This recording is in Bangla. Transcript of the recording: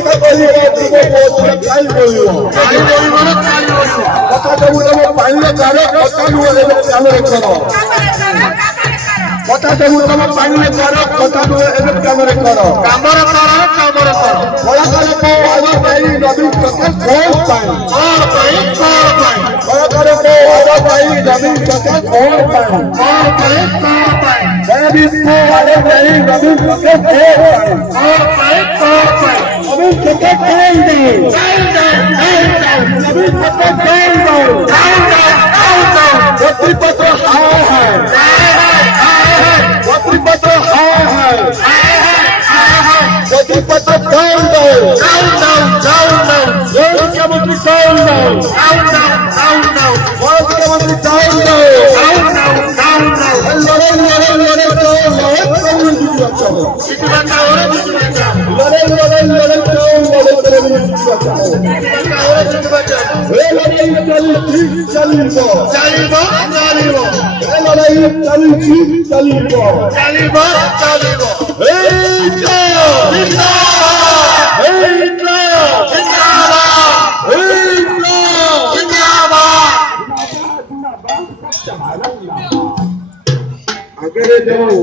কথা বলিব চাই বলিব কথাটা উঠব পাইলে কারো কথা নুয়ে কামরে কর কথাটা উঠব পাইলে কারো কথা নুয়ে এবে কামরে কর কলাকারে কো আলো পাই নবীন কথা কোন পাই কলাকারে কো আলো পাই নবীন কথা কোন পাই নবীন কো আলো পাই নবীন কথা কোন পাই নবীন কথা কোন দে নবীন কথা কোন দে পত্রিপত্র হায় পত্রিপত্র হায় পত্রিপত্র ডাউন মুখ্যমন্ত্রী ডাউন মুখ্যমন্ত্রী ডাউন আগে